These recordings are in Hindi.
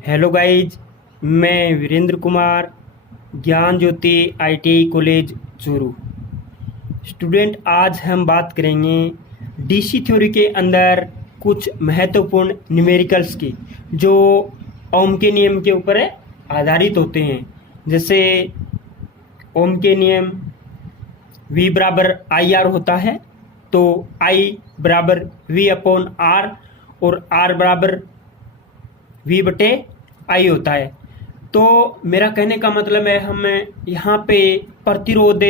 हेलो गाइज, मैं वीरेंद्र कुमार, ज्ञान ज्योति आईटीआई कॉलेज चूरू स्टूडेंट। आज हम बात करेंगे डीसी थ्योरी के अंदर कुछ महत्वपूर्ण न्यूमेरिकल्स की जो ओम के नियम के ऊपर आधारित होते हैं। जैसे ओम के नियम V बराबर आई आर होता है, तो I बराबर V अपॉन आर और R बराबर V बटे आई होता है। तो मेरा कहने का मतलब है, हम यहाँ पे प्रतिरोध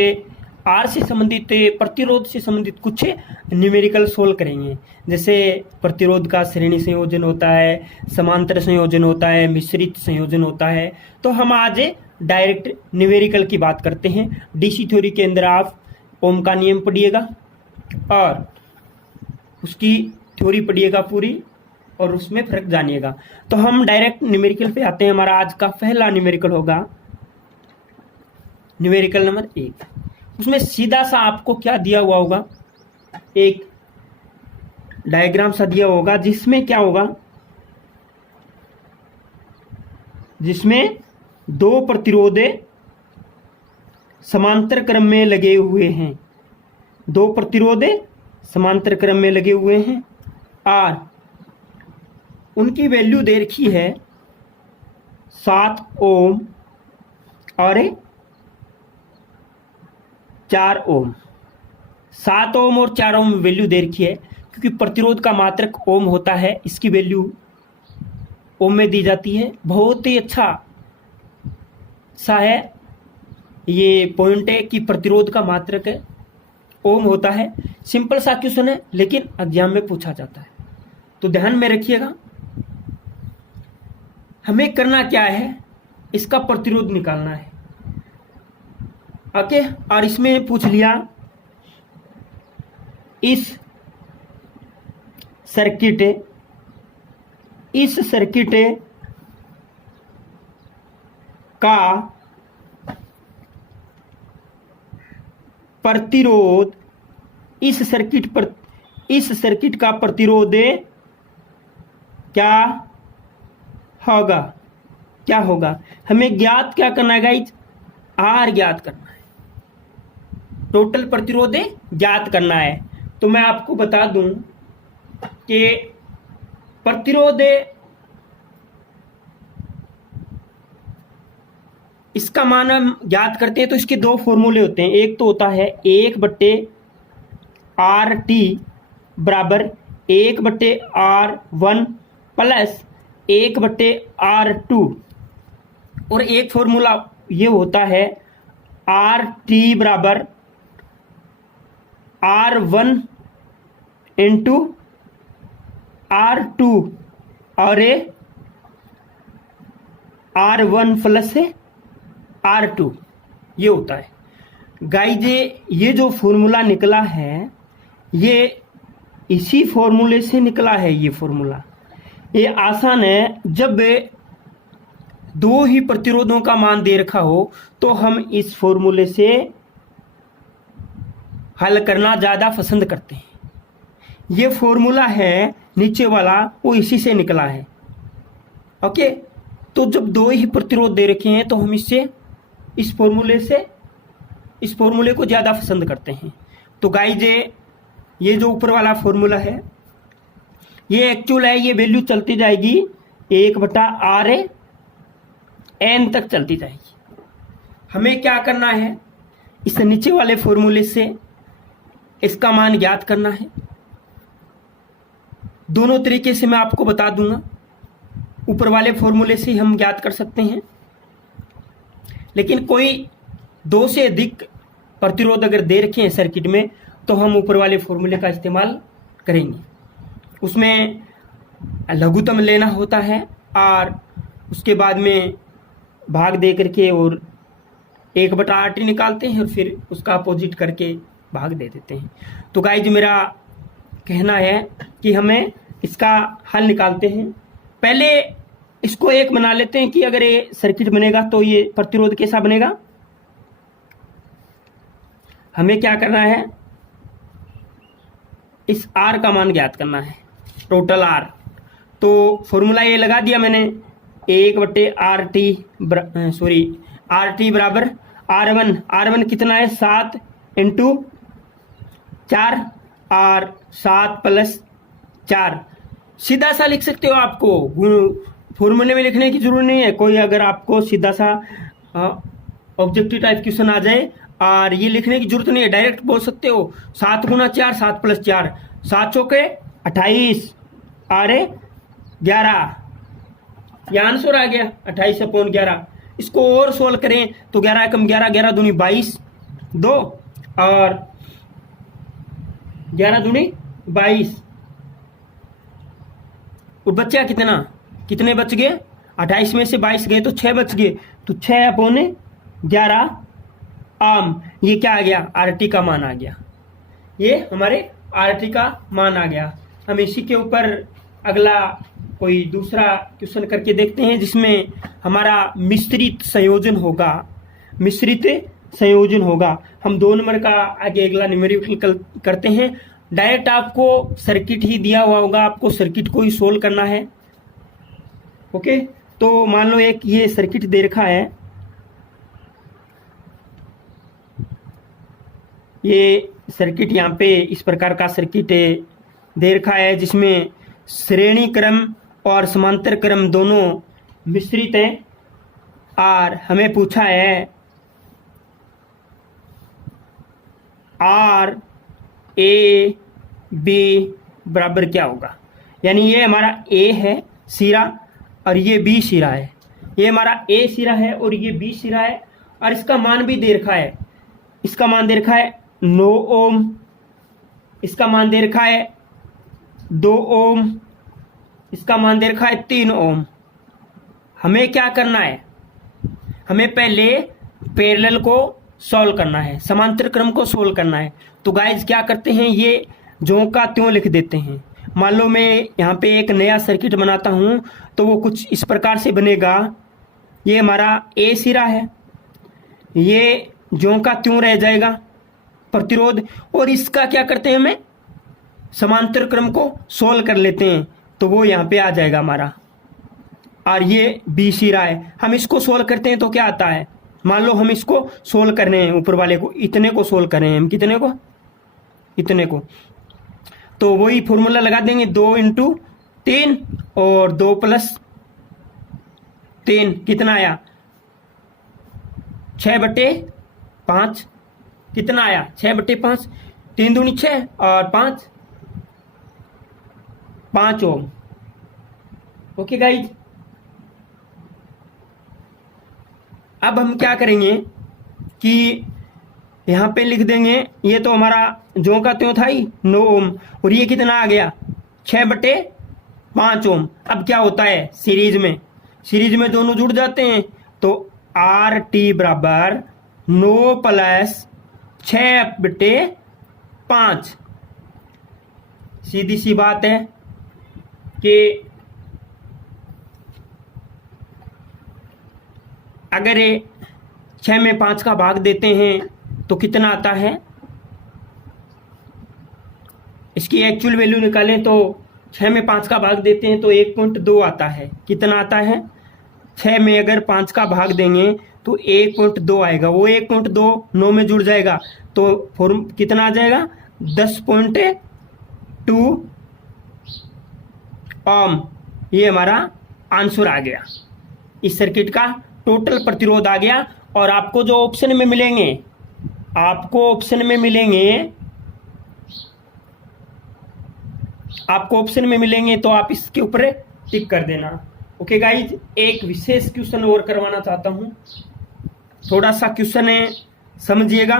R से संबंधित, प्रतिरोध से संबंधित कुछ न्यूमेरिकल सोल्व करेंगे। जैसे प्रतिरोध का श्रेणी संयोजन होता है, समांतर संयोजन होता है, मिश्रित संयोजन होता है। तो हम आज डायरेक्ट न्यूमेरिकल की बात करते हैं। डीसी थ्योरी के अंदर आप ओम का नियम पढ़िएगा और उसकी थ्योरी पढ़िएगा पूरी, और उसमें फर्क जानिएगा। तो हम डायरेक्ट न्यूमेरिकल पे आते हैं। हमारा आज का पहला न्यूमेरिकल होगा न्यूमेरिकल नंबर 1। उसमें सीधा सा आपको क्या दिया हुआ होगा, एक डायग्राम सा दिया होगा जिसमें क्या होगा, जिसमें दो प्रतिरोध समांतर क्रम में लगे हुए हैं। दो प्रतिरोध समांतर क्रम में लगे हुए हैं और उनकी वैल्यू दे रखी है 7 ओम और 4 ओम। 7 ओम और 4 ओम वैल्यू दे रखी है क्योंकि प्रतिरोध का मात्रक ओम होता है, इसकी वैल्यू ओम में दी जाती है। बहुत ही अच्छा सा है ये पॉइंट है कि प्रतिरोध का मात्रक ओम होता है। सिंपल सा क्वेश्चन है लेकिन एग्जाम में पूछा जाता है, तो ध्यान में रखिएगा। हमें करना क्या है, इसका प्रतिरोध निकालना है। ओके, और इसमें पूछ लिया इस सर्किट का प्रतिरोध, इस सर्किट का प्रतिरोध क्या होगा। हमें ज्ञात क्या करना है गाइज, आर ज्ञात करना है, टोटल प्रतिरोध ज्ञात करना है। तो मैं आपको बता दूं कि प्रतिरोध इसका मान हम ज्ञात करते हैं तो इसके दो फॉर्मूले होते हैं। एक तो होता है 1/RT बराबर 1/R1 प्लस 1/R2, और एक फॉर्मूला ये होता है RT बराबर R1 इंटू R2 और R1 प्लस R2 ये होता है। गाइज ये जो फॉर्मूला निकला है ये इसी फॉर्मूले से निकला है। ये फॉर्मूला ये आसान है। जब दो ही प्रतिरोधों का मान दे रखा हो तो हम इस फॉर्मूले से हल करना ज़्यादा पसंद करते हैं। ये फॉर्मूला है नीचे वाला, वो इसी से निकला है। ओके, तो जब दो ही प्रतिरोध दे रखे हैं तो हम इस फॉर्मूले को ज़्यादा पसंद करते हैं। तो गाइज ये जो ऊपर वाला फॉर्मूला है ये एक्चुअल है, ये वैल्यू चलती जाएगी 1/RN तक चलती जाएगी। हमें क्या करना है, इस नीचे वाले फॉर्मूले से इसका मान ज्ञात करना है। दोनों तरीके से मैं आपको बता दूंगा। ऊपर वाले फॉर्मूले से हम ज्ञात कर सकते हैं, लेकिन कोई दो से अधिक प्रतिरोध अगर दे रखे हैं सर्किट में तो हम ऊपर वाले फॉर्मूले का इस्तेमाल करेंगे। उसमें लघुत्तम लेना होता है और उसके बाद में भाग दे करके और 1/RT निकालते हैं और फिर उसका अपोजिट करके भाग दे देते हैं। तो गाइज मेरा कहना है कि हमें इसका हल निकालते हैं। पहले इसको एक बना लेते हैं कि अगर ये सर्किट बनेगा तो ये प्रतिरोध कैसा बनेगा। हमें क्या करना है, इस R का मान ज्ञात करना है, टोटल R। तो फॉर्मूला ये लगा दिया मैंने 1/RT सॉरी RT बराबर R1 कितना है 7 इंटू 4 और 7 + 4 सीधा सा लिख सकते हो। आपको फॉर्मूले में लिखने की जरूरत नहीं है। कोई अगर आपको सीधा सा ऑब्जेक्टिव टाइप क्वेश्चन आ जाए और ये लिखने की जरूरत नहीं है, डायरेक्ट बोल सकते हो 7 × 4 7 + 4 7 चौके 28 और 11, ये आंसर आ गया 28/11। इसको और सोल्व करें तो 11 × 11 11 दूनी 22 2 और 11 दूनी 22 और बचा कितने बच गए 28 में से 22 गए तो 6 बच गए, तो 6/11 आम। ये क्या आ गया RT का मान आ गया, ये हमारे RT का मान आ गया। हम इसी के ऊपर अगला कोई दूसरा क्वेश्चन करके देखते हैं जिसमें हमारा मिश्रित संयोजन होगा। हम 2 नंबर का आगे अगला न्यूमेरिकल करते हैं। डायरेक्ट आपको सर्किट ही दिया हुआ होगा, आपको सर्किट को ही सोल्व करना है। ओके, तो मान लो एक ये सर्किट दे रखा है, ये सर्किट यहाँ पे इस प्रकार का सर्किट दे रखा है जिसमें श्रेणी क्रम और समांतर क्रम दोनों मिश्रित हैं और हमें पूछा है R A B बराबर क्या होगा। यानी ये हमारा A है सिरा और ये B सिरा है, ये हमारा A सिरा है और ये B सिरा है और इसका मान भी दे रखा है। इसका मान दे रखा है 9 ओम, इसका मान दे रखा है 2 ओम, इसका मान दे रखा है 3 ओम। हमें क्या करना है, हमें पहले पैरेलल को सॉल्व करना है, समांतर क्रम को सॉल्व करना है। तो गाइज क्या करते हैं, ये ज्यों का त्यों लिख देते हैं। मान लो मैं यहाँ पे एक नया सर्किट बनाता हूँ तो वो कुछ इस प्रकार से बनेगा। ये हमारा A सिरा है, ये ज्यों का त्यों रह जाएगा प्रतिरोध, और इसका क्या करते हैं हमें समांतर क्रम को सोल्व कर लेते हैं तो वो यहाँ पे आ जाएगा हमारा। और ये B सिरा है, हम इसको सोल्व करते हैं तो क्या आता है, मान लो हम इसको सोल्व कर रहे हैं, ऊपर वाले को इतने को सोल्व कर रहे हैं हम, कितने को इतने को, तो वही फॉर्मूला लगा देंगे 2 × 3 और 2 + 3 कितना आया 6/5 कितना आया 6/5, 3 दूनी 6 और 5 ओम। ओके गाइज, अब हम क्या करेंगे कि यहाँ पे लिख देंगे, ये तो हमारा ज्यों का त्यों था ही 9 ओम और ये कितना आ गया 6/5 ओम। अब क्या होता है सीरीज में दोनों जुड़ जाते हैं तो RT बराबर 9 + 6/5। सीधी सी बात है कि अगर 6 में 5 का भाग देते हैं तो कितना आता है, इसकी एक्चुअल वैल्यू निकालें तो 6 में 5 का भाग देते हैं तो 1.2 आता है। कितना आता है 6 में अगर 5 का भाग देंगे तो 1.2 आएगा, वो 1.2 9 में जुड़ जाएगा तो फॉर्म कितना आ जाएगा 10.2 ओम। ये हमारा आंसर आ गया, इस सर्किट का टोटल प्रतिरोध आ गया। और आपको जो ऑप्शन में मिलेंगे तो आप इसके ऊपर टिक कर देना। ओके गाइज, एक विशेष क्वेश्चन और करवाना चाहता हूं, थोड़ा सा क्वेश्चन है समझिएगा।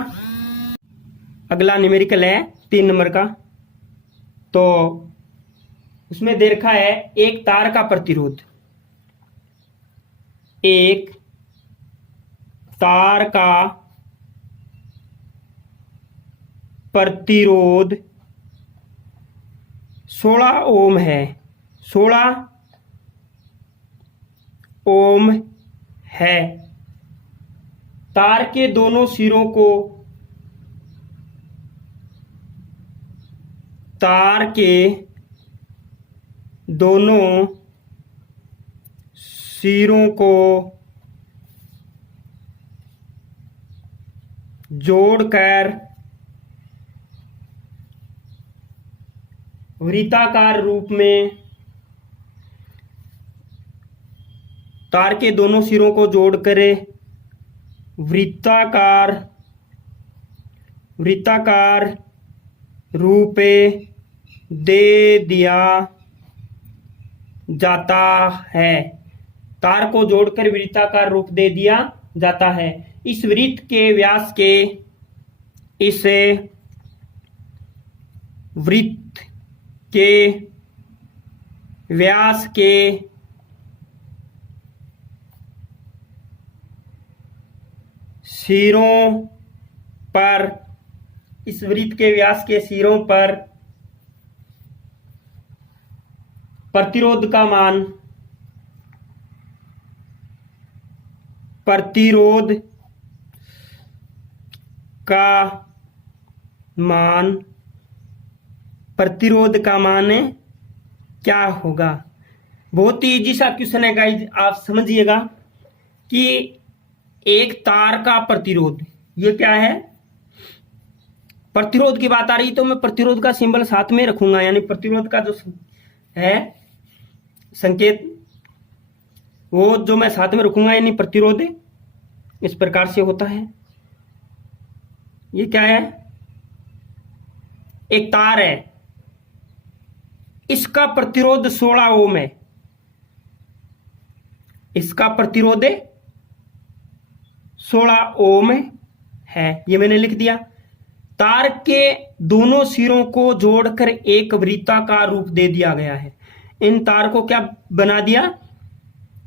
अगला न्यूमेरिकल है 3 नंबर का, तो उसमें दे रखा है एक तार का प्रतिरोध, एक तार का प्रतिरोध 16 ओम है, 16 ओम है। तार के दोनों सिरों को सिरों को जोड़कर वृत्ताकार रूप में, तार के दोनों सिरों को जोड़कर वृत्ताकार रूप दे दिया जाता है। तार को जोड़कर वृत्ताकार रूप दे दिया जाता है। इस वृत्त के व्यास के सिरों पर, इस वृत्त के व्यास के सिरों पर प्रतिरोध का मान क्या होगा। बहुत ही इजी सा क्वेश्चन है गाइज, आप समझिएगा कि एक तार का प्रतिरोध, ये क्या है, प्रतिरोध की बात आ रही तो मैं प्रतिरोध का सिंबल साथ में रखूंगा, यानी प्रतिरोध का जो है संकेत वो जो मैं साथ में रखूंगा, यानी प्रतिरोध इस प्रकार से होता है। ये क्या है, एक तार है, इसका प्रतिरोध 16 ओम है, इसका प्रतिरोध 16 ओम है, ये मैंने लिख दिया। तार के दोनों सिरों को जोड़कर एक वृत्ताकार रूप दे दिया गया है। इन तार को क्या बना दिया,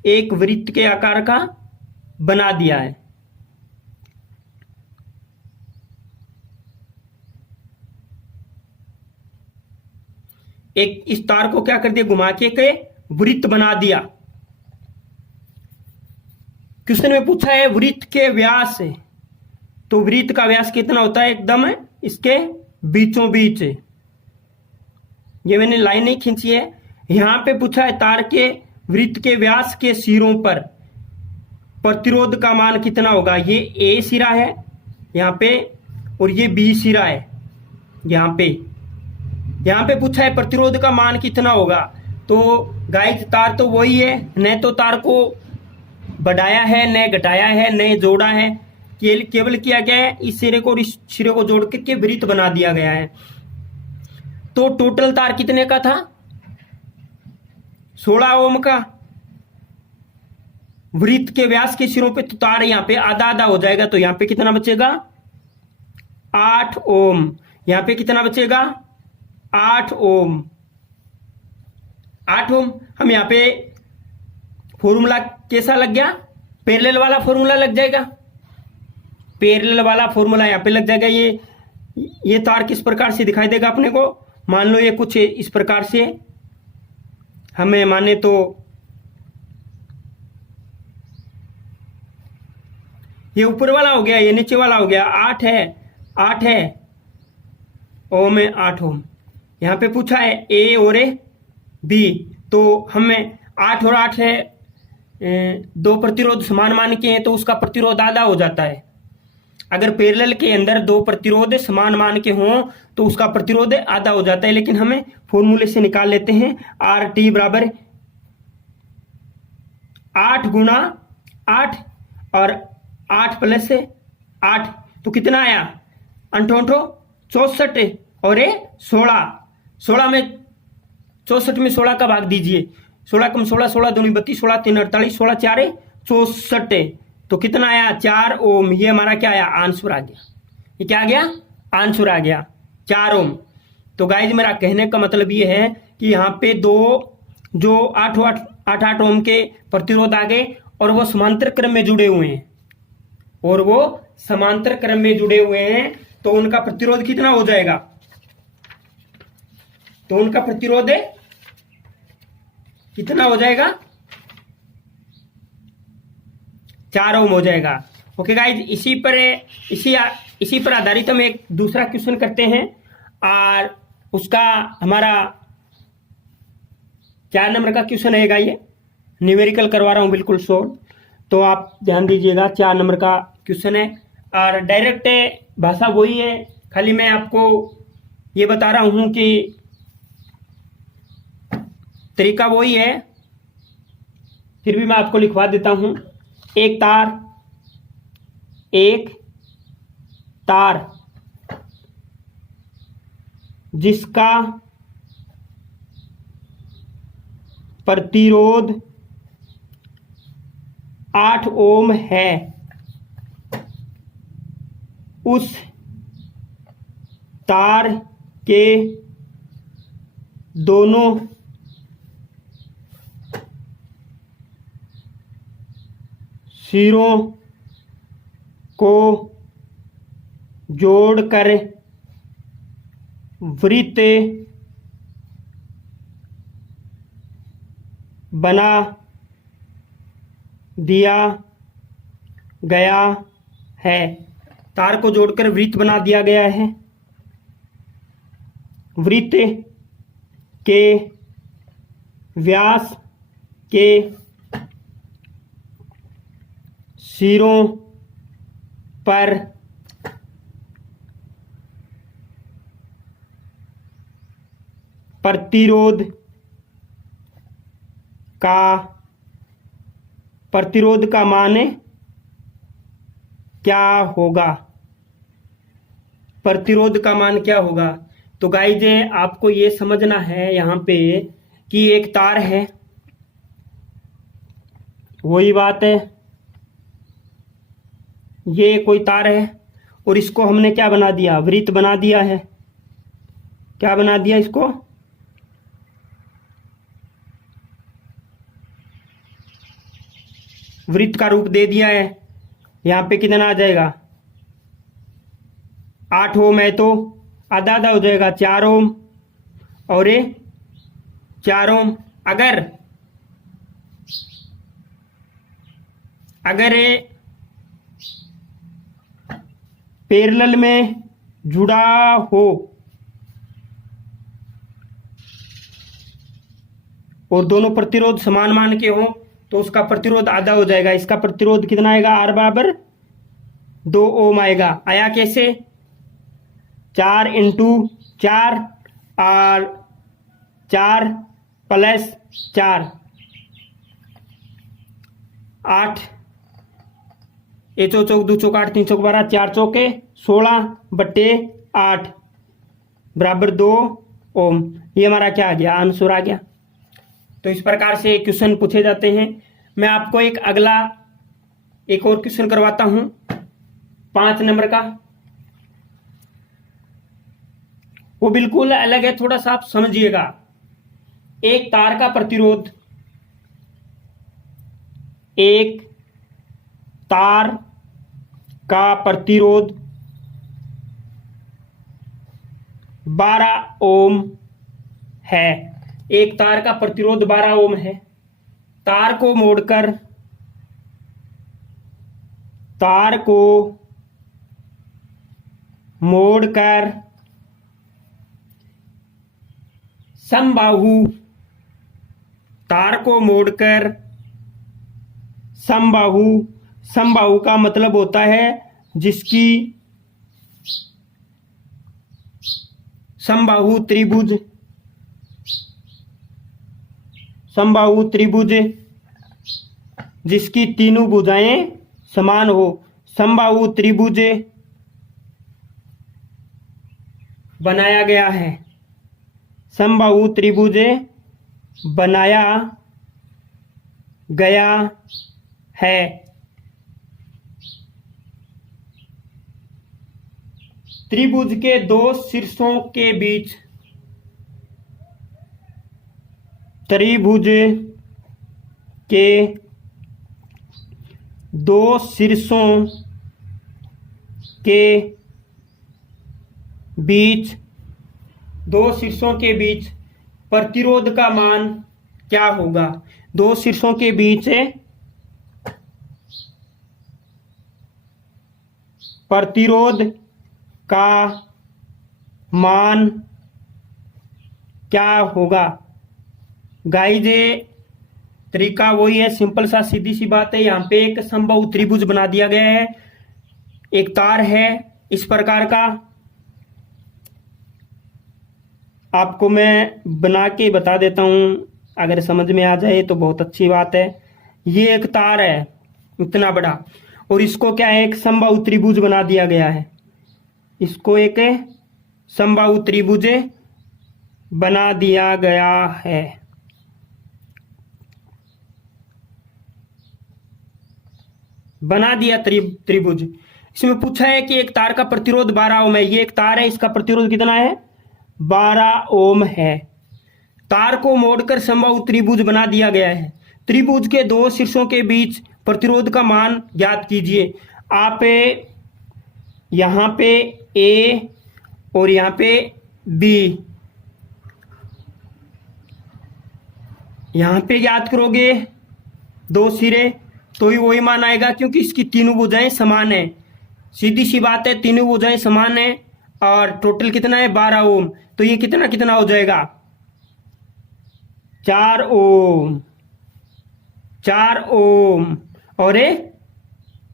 एक वृत्त के आकार का बना दिया है। एक इस तार को क्या कर दिया, घुमा के वृत्त बना दिया। क्वेश्चन में पूछा है वृत्त के व्यास, तो वृत्त का व्यास कितना होता है, एकदम इसके बीचों बीच, ये मैंने लाइन नहीं खींची है। यहां पे पूछा है तार के वृत्त के व्यास के सिरों पर प्रतिरोध का मान कितना होगा। ये ए सिरा है यहां पे और ये बी सिरा है यहां पे पूछा है प्रतिरोध का मान कितना होगा। तो गाइस तार तो वही है, न तो तार को बढ़ाया है, न घटाया है, न जोड़ा है, केवल किया गया है इस सिरे को और इस सिरे को जोड़ के वृत्त बना दिया गया है। तो टोटल तार कितने का था, 16 ओम का। वृत्त के व्यास के सिरों पे तो तार यहां पे आधा आधा हो जाएगा, तो यहां पे कितना बचेगा, 8 ओम। यहां पे कितना बचेगा, 8 ओम। 8 ओम। हम यहां पे फॉर्मूला कैसा लग गया, पैरेलल वाला फॉर्मूला लग जाएगा, पैरेलल वाला फॉर्मूला यहां पे लग जाएगा। ये तार किस प्रकार से दिखाई देगा अपने को, मान लो ये कुछ इस प्रकार से हमें माने तो ये ऊपर वाला हो गया, ये नीचे वाला हो गया। 8 है ओम है, 8 ओम। यहां पे पूछा है ए और बी, तो हमें 8 और 8 है, दो प्रतिरोध समान मान के हैं तो उसका प्रतिरोध आधा हो जाता है। अगर पैरेलल के अंदर दो प्रतिरोध समान मान के हों तो उसका प्रतिरोध आधा हो जाता है। लेकिन हमें फॉर्मूले से निकाल लेते हैं, आर टी बराबर 8 गुना 8 और 8 प्लस 8, तो कितना आया, 64 और 16 में 64 में 16 का भाग दीजिए, 16 कम 16, 16 दूनी 32, 16 3 48, 16 4 64, तो कितना आया, 4 ओम। ये हमारा क्या आया, आंसर आ गया। ये क्या आ गया, आंसर आ गया, 4 ओम। तो गाइज मेरा कहने का मतलब ये है कि यहाँ पे दो जो 8 ओम के प्रतिरोध आ गए और वो समांतर क्रम में जुड़े हुए हैं, तो उनका प्रतिरोध कितना हो जाएगा, तो उनका प्रतिरोध कितना हो जाएगा, 4 ओम हो जाएगा। ओके गाइज, इसी पर आधारित हम एक दूसरा क्वेश्चन करते हैं और उसका हमारा 4 नंबर का क्वेश्चन रहेगा ये न्यूमेरिकल करवा रहा हूँ बिल्कुल शॉर्ट, तो आप ध्यान दीजिएगा। 4 नंबर का क्वेश्चन है और डायरेक्ट भाषा वही है, खाली मैं आपको ये बता रहा हूँ कि तरीका वही है, फिर भी मैं आपको लिखवा देता हूँ। एक तार जिसका प्रतिरोध 8 ओम है, उस तार के दोनों सिरों को जोड़कर वृत्त बना दिया गया है। तार को जोड़कर वृत्त बना दिया गया है। वृत्त के व्यास के सिरों पर प्रतिरोध का मान क्या होगा? प्रतिरोध का मान क्या होगा? तो गाइज आपको ये समझना है यहाँ पे कि एक तार है, वही बात है, ये कोई तार है और इसको हमने क्या बना दिया? वृत्त बना दिया है। क्या बना दिया इसको? वृत्त का रूप दे दिया है। यहाँ पे कितना आ जाएगा? 8 ओम है तो आधा आधा हो जाएगा, 4 ओम और ये 4 ओम। अगर ये पैरेलल में जुड़ा हो और दोनों प्रतिरोध समान मान के हो तो उसका प्रतिरोध आधा हो जाएगा। इसका प्रतिरोध कितना आएगा? R बराबर 2 ओम आएगा। आया कैसे? 4 इंटू 4 और 4 प्लस 4 8, ए चौ चौक 2 चौक 8 3 चौक 12 4 चौके 16 बट्टे 8 बराबर 2 ओम। ये हमारा क्या आ गया? आंसर आ गया। तो इस प्रकार से क्वेश्चन पूछे जाते हैं। मैं आपको एक और क्वेश्चन करवाता हूं 5 नंबर का। वो बिल्कुल अलग है, थोड़ा सा आप समझिएगा। एक तार का प्रतिरोध, एक तार का प्रतिरोध 12 ओम है। एक तार का प्रतिरोध 12 ओम है। तार को मोड़कर समबाहु, तार को मोड़कर समबाहु, समबाहु का मतलब होता है जिसकी समबाहु त्रिभुज, समबाहु त्रिभुज जिसकी तीनों भुजाएं समान हो, समबाहु त्रिभुज बनाया गया है। समबाहु त्रिभुज बनाया गया है। त्रिभुज के दो शीर्षों के बीच, त्रिभुज के दो शीर्षों के बीच, दो शीर्षों के बीच प्रतिरोध का मान क्या होगा? दो शीर्षों के बीच प्रतिरोध का मान क्या होगा? गाइज तरीका वही है, सिंपल सा सीधी सी बात है। यहाँ पे एक समबाहु त्रिभुज बना दिया गया है, एक तार है इस प्रकार का, आपको मैं बना के बता देता हूं, अगर समझ में आ जाए तो बहुत अच्छी बात है। ये एक तार है इतना बड़ा, और इसको क्या है, एक समबाहु त्रिभुज बना दिया गया है। इसको एक समबाहु त्रिभुज बना दिया गया है। बना दिया त्रिभुज। इसमें पूछा है कि एक तार का प्रतिरोध 12 ओम है। ये एक तार है, इसका प्रतिरोध कितना है, 12 ओम है। तार को मोड़कर समबाहु त्रिभुज बना दिया गया है। त्रिभुज के दो शीर्षों के बीच प्रतिरोध का मान ज्ञात कीजिए। आप यहां पे ए और यहां पे बी, यहां पे याद करोगे दो सिरे, तो ही वही मान आएगा, क्योंकि इसकी तीनों भुजाएं समान है। सीधी सी बात है, तीनों भुजाएं समान है, और टोटल कितना है, 12 ओम। तो ये कितना कितना हो जाएगा, 4 ओम, 4 ओम और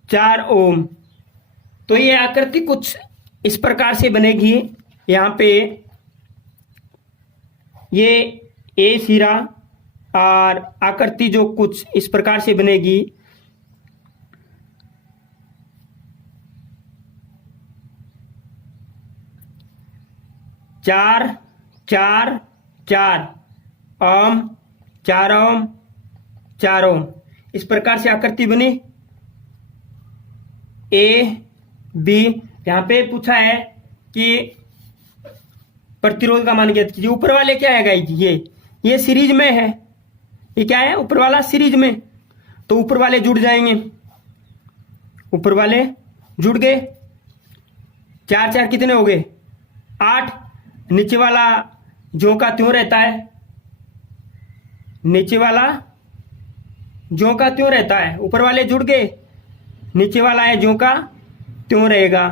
4 ओम। तो ये आकृति कुछ इस प्रकार से बनेगी। यहाँ पे ये ए सिरा और आकृति जो कुछ इस प्रकार से बनेगी। चार चार चार ओम, 4 ओम, 4 ओम, इस प्रकार से आकृति बनी। ए बी, यहां पे पूछा है कि प्रतिरोध का मान ज्ञात कीजिए। ऊपर वाले क्या है गाइस, ये सीरीज में है, ये क्या है, ऊपर वाला सीरीज में, तो ऊपर वाले जुड़ जाएंगे, ऊपर वाले जुड़ गए। 4 4 कितने हो गए, 8। नीचे वाला ज्यों का त्यों रहता है, नीचे वाला ज्यों का त्यों रहता है। ऊपर वाले जुड़ गए, नीचे वाला है ज्यों का त्यों रहेगा।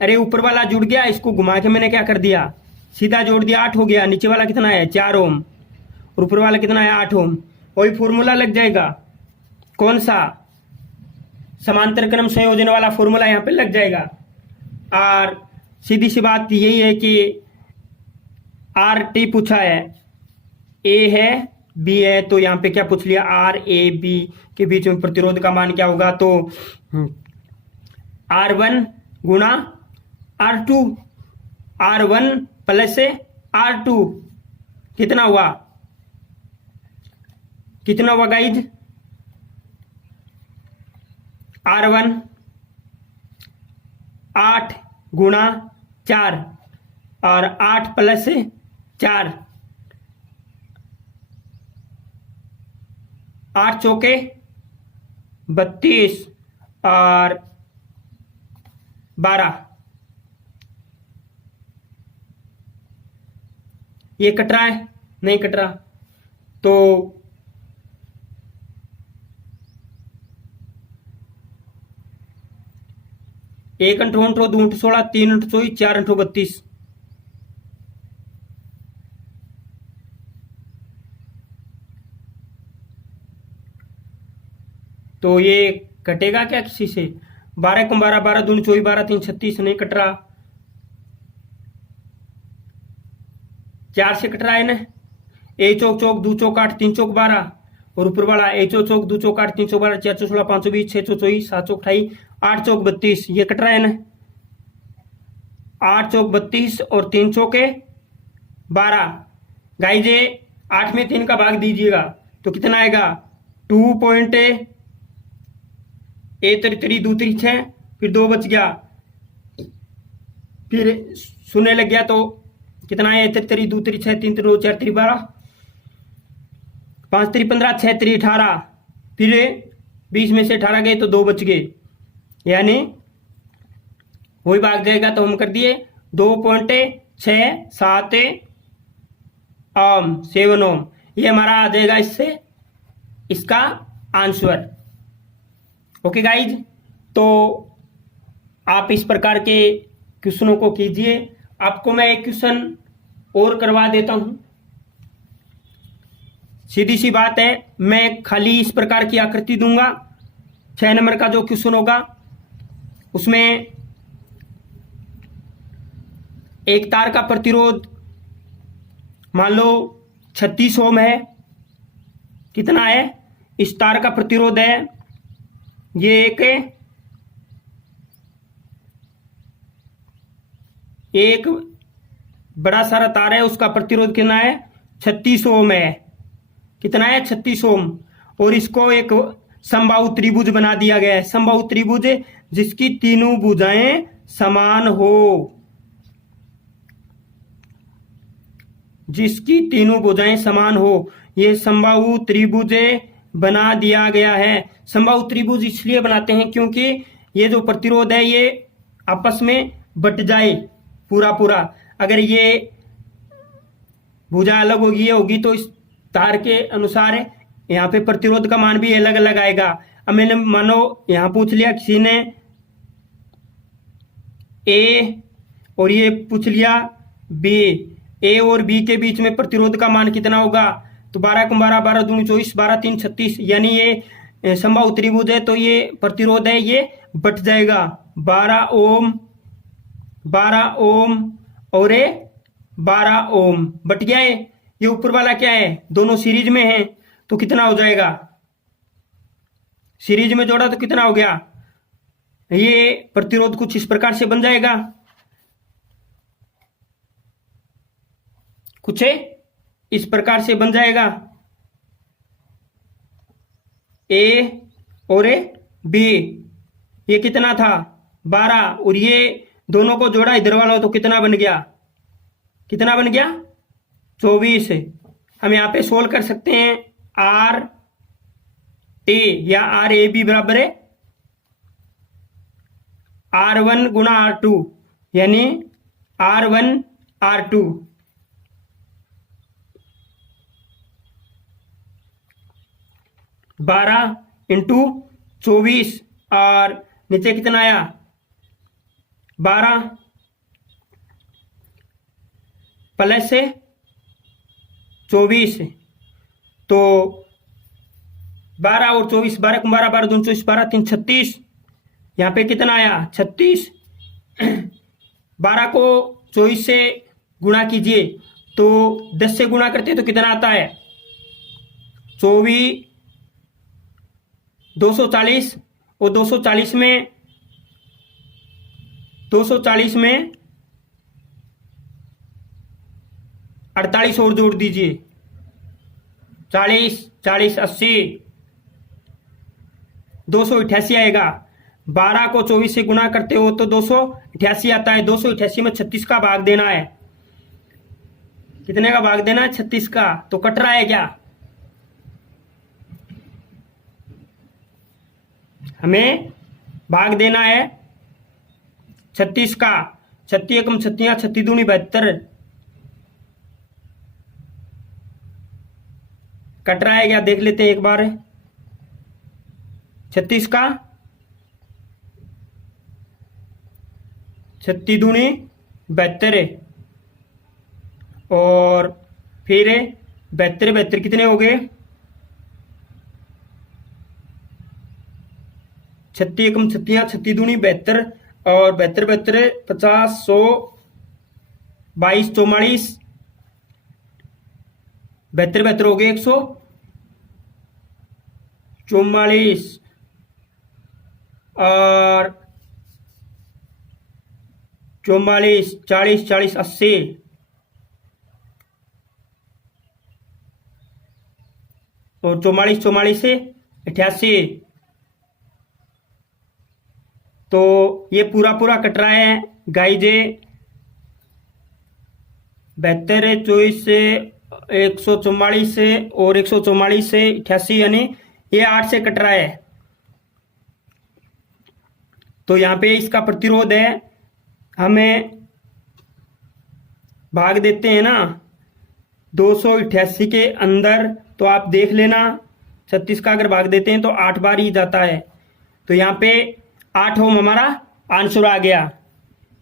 अरे ऊपर वाला जुड़ गया, इसको घुमा के मैंने क्या कर दिया, सीधा जोड़ दिया, 8 हो गया। नीचे वाला कितना है, 4 ओम, और ऊपर वाला कितना है, 8 ओम। वही फॉर्मूला लग जाएगा, कौन सा, समांतर क्रम संयोजन वाला फॉर्मूला यहां पे लग जाएगा। और सीधी सी बात यही है कि आर टी पूछा है, ए है बी है, तो यहां पे क्या पूछ लिया, आर ए बी के बीच में प्रतिरोध का मान क्या होगा, तो R1 गुणा R2, R1 प्लस R2 कितना हुआ, कितना हुआ गाइज, R1 8 गुणा 4 और 8 प्लस 4, 8 चौके 32 और 12, ये कट रहा है, नहीं कट रहा, तो 1 × 8 2 × 16 3 × 24 4 × 32, तो ये कटेगा क्या किसी से, 12 × 12 12 2 × 24 12 3 36, नहीं कट रहा, 4 से कट रहा है ना। ए चौक चौक 2 चौक 8 3 चौक 12, और ऊपर वाला ए चौक चौक 2 चौक 8 3 चौक 12 4 चौक 16 5 20 6 चौक 24 7 चौक 28 8 चौक 32, ये कट रहा है ना। 8 चौक 32 और 3 चौके 12, गाइज 8 में 3 का भाग दीजिएगा तो कितना आएगा, 2.8 3 2 3 6, फिर 2 बच गया, फिर शून्य लग गया, तो कितना है, 3 2 3 6 3 2 4 3 12 5 3 15 6 3 18, फिर 20 में से 18 गए तो 2 बच गए, यानी वही भाग जाएगा, तो हम कर दिए 2.67 ओम 7 ओम, ये हमारा आ जाएगा इससे इसका आंसर। ओके गाइज, तो आप इस प्रकार के क्वेश्चनों को कीजिए। आपको मैं एक क्वेश्चन और करवा देता हूं। सीधी सी बात है, मैं खाली इस प्रकार की आकृति दूंगा। 6 नंबर का जो क्वेश्चन होगा उसमें एक तार का प्रतिरोध मान लो 36 ओम है। कितना है? इस तार का प्रतिरोध है, ये एक बड़ा सारा तार है, उसका प्रतिरोध कितना है? 36 ओम है। कितना है? 36 ओम। और इसको एक समबाहु त्रिभुज बना दिया गया है। समबाहु त्रिभुज जिसकी तीनों भुजाएं समान हो, जिसकी तीनों भुजाएं समान हो, ये समबाहु त्रिभुज बना दिया गया है। समबाहु त्रिभुज इसलिए बनाते हैं क्योंकि ये जो प्रतिरोध है ये आपस में बट जाए पूरा पूरा। अगर ये भुजा अलग होगी, ये होगी, तो इस तार के अनुसार यहाँ पे प्रतिरोध का मान भी अलग अलग आएगा। अब मैंने मानो यहां पूछ लिया किसी ने ए और ये पूछ लिया बी, ए और बी के बीच में प्रतिरोध का मान कितना होगा? तो 12 को 12, 12 दूनी 24, 12 3 36, यानी ये समबाहु त्रिभुज है, तो ये प्रतिरोध है ये बट जाएगा। 12 ओम, 12 ओम और ये 12 ओम बट गया है। ये ऊपर वाला क्या है? दोनों सीरीज में है, तो कितना हो जाएगा? सीरीज में जोड़ा तो कितना हो गया? ये प्रतिरोध कुछ इस प्रकार से बन जाएगा, कुछ इस प्रकार से बन जाएगा। ए और बी, ये कितना था? 12, और ये दोनों को जोड़ा इधर वाला तो कितना बन गया? कितना बन गया? 24। हम यहां पे सोल्व कर सकते हैं। आर टी या आर ए बी बराबर है R1 गुणा R2, यानी R1 R2। बारह इंटू 24 और नीचे कितना आया? 12 प्लस 24, तो 12 और 24, 12 को 12, 12 दूनी 24, 12 3 36। यहाँ पे कितना आया? 36। 12 को 24 से गुणा कीजिए, तो 10 से गुणा करते तो कितना आता है? 24 240, और 240 में 48 और जोड़ दीजिए। 40 40 80, 288 आएगा। 12 को 24 से गुणा करते हो तो 288 आता है। 288 में 36 का भाग देना है। कितने का भाग देना है? 36 का। तो कट रहा है क्या? हमें भाग देना है 36 का। 36 एकम 36, 36 दूनी 72। कट रहा है क्या? देख लेते हैं एक बार। 36 का 36 दूनी 72, और फिर 72 72 कितने हो गए? 36 एकम 36, 36 दूनी 72, और 72 72 50 100 22 44, 72 72 हो गए 144, और 44 40 40 80, और 44 44 से 88। तो ये पूरा पूरा कट रहा है गाइज। 72 24 से 144 से और 144 से 88, यानी ये 8 से कट रहा है। तो यहाँ पे इसका प्रतिरोध है, हमें भाग देते हैं ना 288 के अंदर, तो आप देख लेना 36 का अगर भाग देते हैं तो 8 बार ही जाता है। तो यहाँ पे 8 ओम हमारा आंसर आ गया।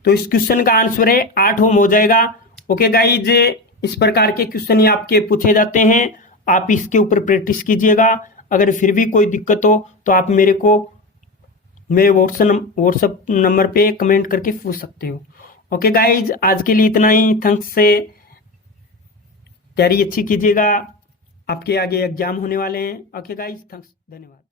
तो इस क्वेश्चन का आंसर है 8 ओम हो जाएगा। Okay guys. इस प्रकार के क्वेश्चन ही आपके पूछे जाते हैं। आप इसके ऊपर प्रैक्टिस कीजिएगा। अगर फिर भी कोई दिक्कत हो तो आप मेरे व्हाट्सएप नंबर पे कमेंट करके पूछ सकते हो। ओके गाइज, आज के लिए इतना ही। थैंक्स से तैयारी अच्छी कीजिएगा, आपके आगे एग्जाम होने वाले हैं। ओके गाइज, थैंक्स, धन्यवाद।